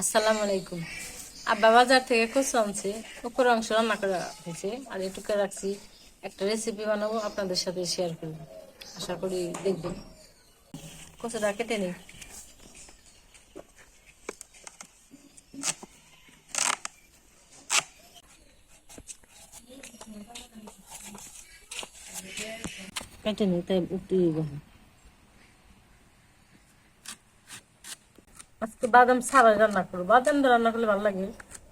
আসসালামু আলাইকুম। আব্বা বাজার থেকে কচু আনছে, উপর অংশ রান্না করা হয়েছে আর এটুকু রাখছি। একটা রেসিপি বানাবো, আপনাদের সাথে শেয়ার করবো। আশা করি দেখবেন। কচুটা কেটে নিই। কেটে নিই, তাই একটু আজকে বাদাম ছাড়াই রান্না করবো। বাদাম দিয়ে রান্না করলে ভালো লাগে।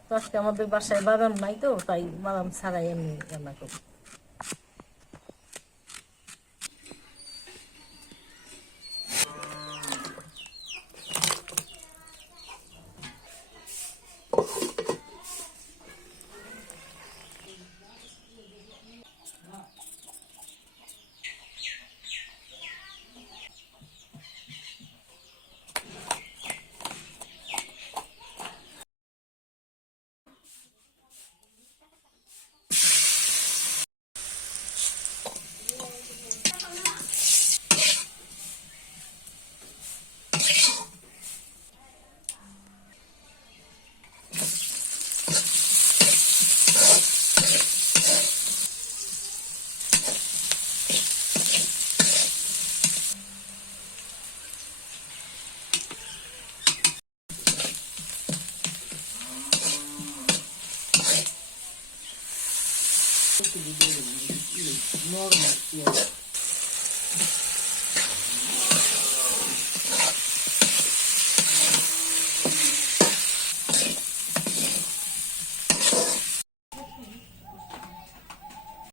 তো আজকে আমাদের বাসায় বাদাম নাই, তো তাই বাদাম ছাড়াই আমি রান্না করবো। Normal.